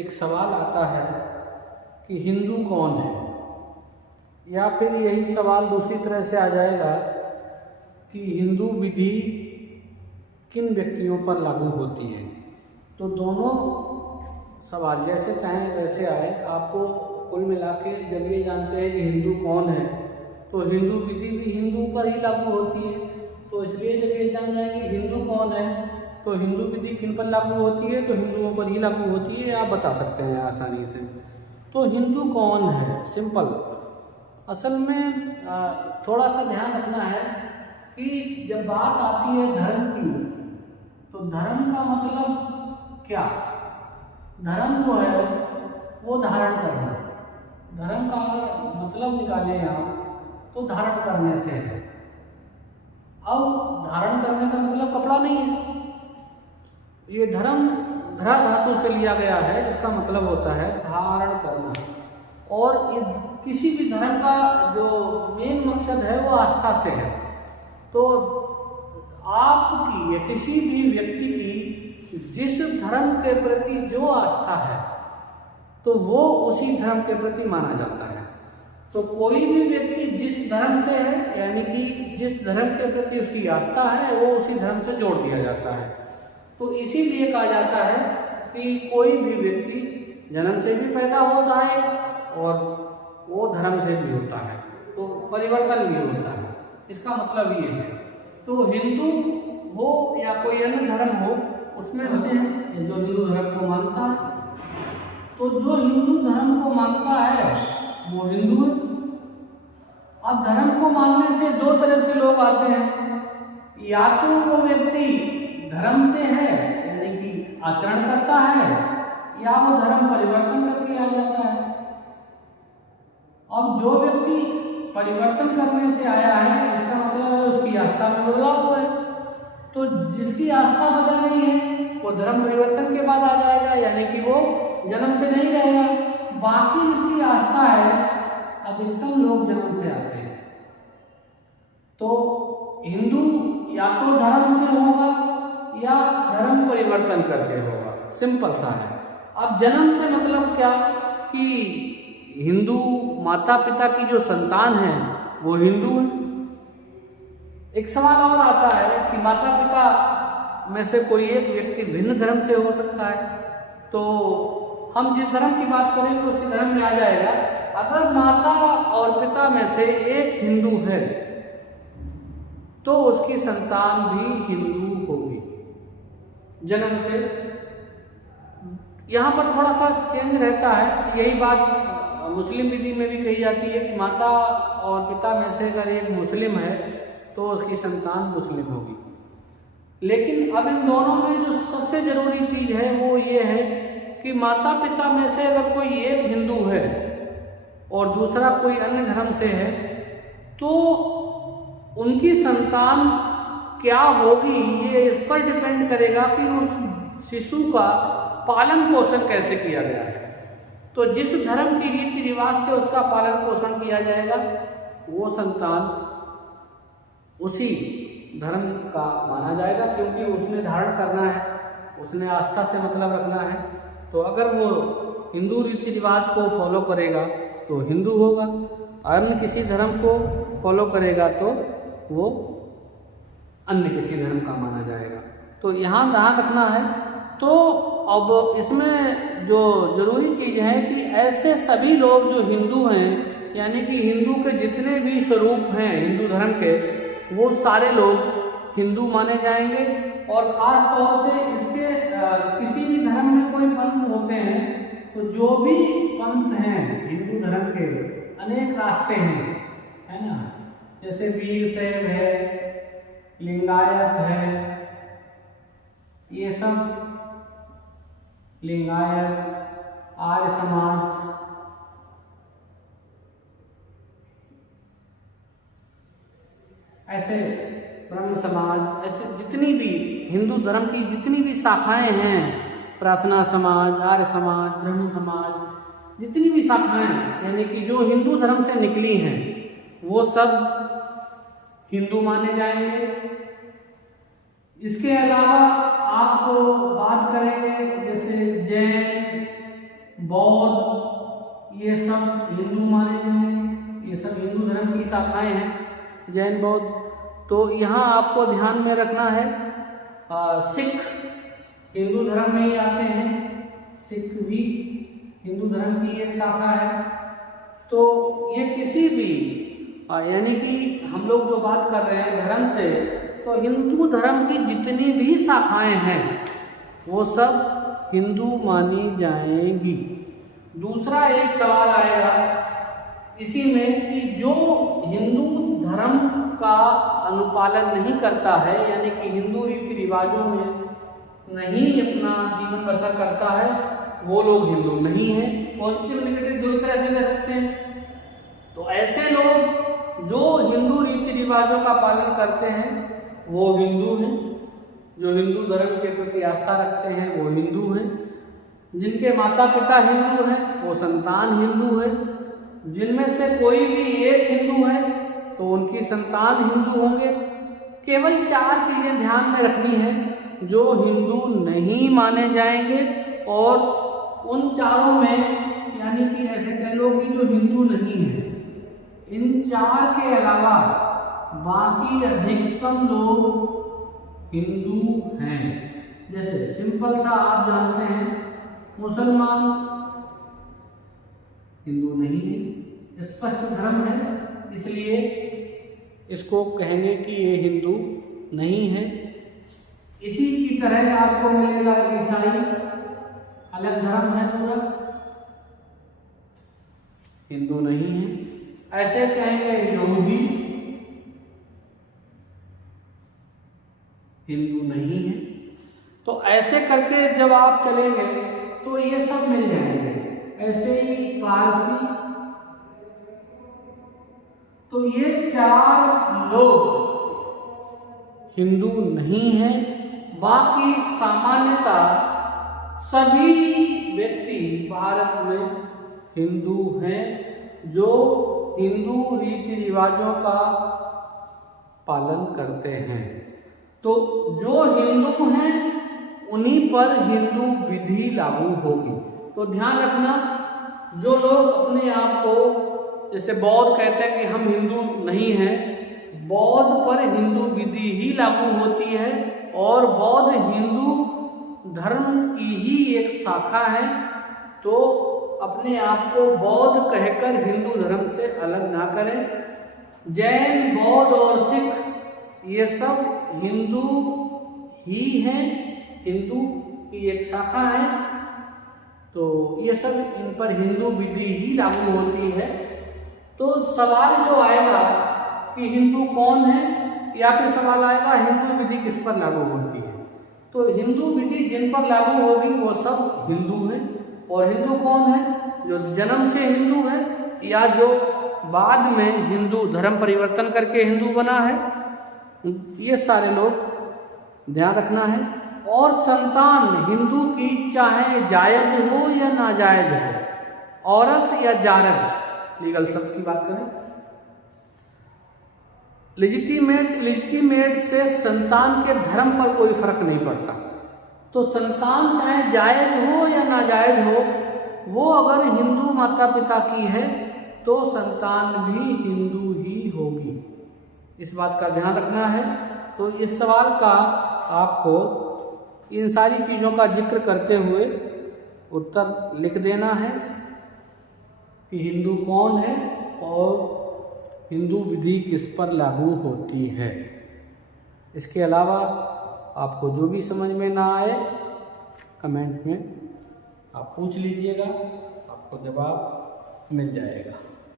एक सवाल आता है कि हिंदू कौन है, या फिर यही सवाल दूसरी तरह से आ जाएगा कि हिंदू विधि किन व्यक्तियों पर लागू होती है। तो दोनों सवाल जैसे चाहें वैसे आए, आपको कुल मिला के जब ये जानते हैं कि हिंदू कौन है तो हिंदू विधि भी हिंदू पर ही लागू होती है। तो इसलिए जब ये जान जाएंगे हिंदू कौन है तो हिंदू विधि किन पर लागू होती है, तो हिंदुओं पर ही लागू होती है, आप बता सकते हैं आसानी से। तो हिंदू कौन है, सिंपल। असल में थोड़ा सा ध्यान रखना है कि जब बात आती है धर्म की, तो धर्म का मतलब क्या। धर्म जो है वो धारण करना, धर्म का अगर मतलब निकालें आप तो धारण करने से है। अब धारण करने का मतलब कपड़ा नहीं है, ये धर्म धरा धातु से लिया गया है, जिसका मतलब होता है धारण करना। और ये किसी भी धर्म का जो मेन मकसद है वो आस्था से है। तो आपकी या किसी भी व्यक्ति की जिस धर्म के प्रति जो आस्था है तो वो उसी धर्म के प्रति माना जाता है। तो कोई भी व्यक्ति जिस धर्म से है, यानी कि जिस धर्म के प्रति उसकी आस्था है, वो उसी धर्म से जोड़ दिया जाता है। तो इसीलिए कहा जाता है कि कोई भी व्यक्ति जन्म से भी पैदा होता है और वो धर्म से भी होता है, तो परिवर्तन भी होता है। इसका मतलब ये है। तो हिंदू हो या कोई अन्य धर्म हो, उसमें से जो हिंदू धर्म को मानता है, तो जो हिंदू धर्म को मानता है वो हिंदू है। अब धर्म को मानने से दो तरह से लोग आते हैं, या तो वो व्यक्ति धर्म से है यानी कि आचरण करता है, या वो धर्म परिवर्तन करके आ जाता है। अब जो व्यक्ति परिवर्तन करने से आया है, इसका मतलब है उसकी आस्था में बदलाव हुआ है। तो जिसकी आस्था बदल गई है वो धर्म परिवर्तन के बाद आ जाएगा, यानी कि वो जन्म से नहीं रहेगा। बाकी जिसकी आस्था है, अधिकतम लोग जन्म से आते हैं। तो हिंदू या तो धर्म से होगा या धर्म परिवर्तन करके होगा, सिंपल सा है। अब जन्म से मतलब क्या कि हिंदू माता पिता की जो संतान है वो हिंदू है। एक सवाल और आता है कि माता पिता में से कोई एक व्यक्ति भिन्न धर्म से हो सकता है, तो हम जिस धर्म की बात करेंगे उसी धर्म में आ जाएगा। अगर माता और पिता में से एक हिंदू है तो उसकी संतान भी हिंदू होगी जन्म से। यहाँ पर थोड़ा सा चेंज रहता है, यही बात मुस्लिम विधि में भी कही जाती है कि माता और पिता में से अगर एक मुस्लिम है तो उसकी संतान मुस्लिम होगी। लेकिन अब इन दोनों में जो सबसे जरूरी चीज है वो ये है कि माता पिता में से अगर कोई एक हिंदू है और दूसरा कोई अन्य धर्म से है, तो उनकी संतान क्या होगी ये इस पर डिपेंड करेगा कि उस शिशु का पालन पोषण कैसे किया गया है। तो जिस धर्म की रीति रिवाज से उसका पालन पोषण किया जाएगा, वो संतान उसी धर्म का माना जाएगा, क्योंकि उसने धारण करना है, उसने आस्था से मतलब रखना है। तो अगर वो हिंदू रीति रिवाज को फॉलो करेगा तो हिंदू होगा, अन्य किसी धर्म को फॉलो करेगा तो वो अन्य किसी धर्म का माना जाएगा। तो यहाँ ध्यान रखना है। तो अब इसमें जो जरूरी चीज है कि ऐसे सभी लोग जो हिंदू हैं, यानी कि हिंदू के जितने भी स्वरूप हैं हिंदू धर्म के, वो सारे लोग हिंदू माने जाएंगे। और खास तौर से इसके किसी भी धर्म में कोई पंथ होते हैं, तो जो भी पंथ हैं हिंदू धर्म के, अनेक रास्ते हैं, है ना। जैसे वीरशैव है, लिंगायत है, ये सब लिंगायत, आर्य समाज, ऐसे ब्रह्म समाज, ऐसे जितनी भी हिंदू धर्म की जितनी भी शाखाएं हैं, प्रार्थना समाज, आर्य समाज, ब्रह्म समाज, जितनी भी शाखाएं यानी कि जो हिंदू धर्म से निकली हैं, वो सब हिंदू माने जाएंगे। इसके अलावा आप बात करेंगे जैसे जैन, बौद्ध, ये सब हिंदू माने हैं, ये सब हिंदू धर्म की शाखाएं हैं, जैन बौद्ध। तो यहाँ आपको ध्यान में रखना है सिख हिंदू धर्म में ही आते हैं, सिख भी हिंदू धर्म की एक शाखा है। तो ये किसी भी यानी कि हम लोग जो बात कर रहे हैं धर्म से, तो हिंदू धर्म की जितनी भी शाखाएं हैं वो सब हिंदू मानी जाएंगी। दूसरा एक सवाल आएगा इसी में कि जो हिंदू धर्म का अनुपालन नहीं करता है, यानी कि हिंदू रीति रिवाजों में नहीं अपना जीवन बसर करता है, वो लोग हिंदू नहीं हैं। पॉजिटिव नेगेटिव दो तरह से कह सकते हैं। तो ऐसे लोग जो हिंदू रीति रिवाजों का पालन करते हैं वो हिंदू हैं, जो हिंदू धर्म के प्रति आस्था रखते हैं वो हिंदू हैं, जिनके माता पिता हिंदू हैं वो संतान हिंदू है, जिनमें से कोई भी एक हिंदू है तो उनकी संतान हिंदू होंगे। केवल 4 चीजें ध्यान में रखनी है जो हिंदू नहीं माने जाएंगे, और उन चारों में यानी कि ऐसे कह लो कि जो हिंदू नहीं है, इन 4 के अलावा बाकी अधिकतम लोग हिंदू हैं। जैसे सिंपल सा आप जानते हैं मुसलमान हिंदू नहीं है, स्पष्ट धर्म है, इसलिए इसको कहेंगे कि ये हिंदू नहीं है। इसी की तरह आपको मिलेगा ईसाई, अलग धर्म है पूरा, हिंदू नहीं है। ऐसे कहेंगे यहूदी, हिंदू नहीं है। तो ऐसे करके जब आप चलेंगे तो ये सब मिल जाएंगे। ऐसे ही पारसी, तो ये 4 लोग हिंदू नहीं हैं। बाकी सामान्यतः सभी व्यक्ति भारत में हिंदू हैं, जो हिंदू रीति रिवाजों का पालन करते हैं। तो जो हिंदू हैं उन्हीं पर हिंदू विधि लागू होगी। तो ध्यान रखना, जो लोग अपने आप को जैसे बौद्ध कहते हैं कि हम हिंदू नहीं हैं, बौद्ध पर हिंदू विधि ही लागू होती है, और बौद्ध हिंदू धर्म की ही एक शाखा है। तो अपने आप को बौद्ध कहकर हिंदू धर्म से अलग ना करें। जैन, बौद्ध और सिख ये सब हिंदू ही हैं, हिंदू की एक शाखा है। तो ये सब इन पर हिंदू विधि ही लागू होती है। तो सवाल जो आएगा कि हिंदू कौन है, या फिर सवाल आएगा हिंदू विधि किस पर लागू होती है। तो हिंदू विधि जिन पर लागू होगी वो सब हिंदू हैं। और हिंदू कौन है? जो जन्म से हिंदू है या जो बाद में हिंदू धर्म परिवर्तन करके हिंदू बना है, ये सारे लोग ध्यान रखना है। और संतान हिंदू की चाहे जायज हो या नाजायज हो, औरस या जारज, लीगल शब्द की बात करें, लेजिटिमेट से संतान के धर्म पर कोई फर्क नहीं पड़ता। तो संतान चाहे जायज हो या नाजायज हो, वो अगर हिंदू माता पिता की है तो संतान भी हिंदू ही होगी। इस बात का ध्यान रखना है। तो इस सवाल का आपको इन सारी चीज़ों का जिक्र करते हुए उत्तर लिख देना है कि हिंदू कौन है और हिंदू विधि किस पर लागू होती है। इसके अलावा आपको जो भी समझ में ना आए कमेंट में आप पूछ लीजिएगा, आपको जवाब मिल जाएगा।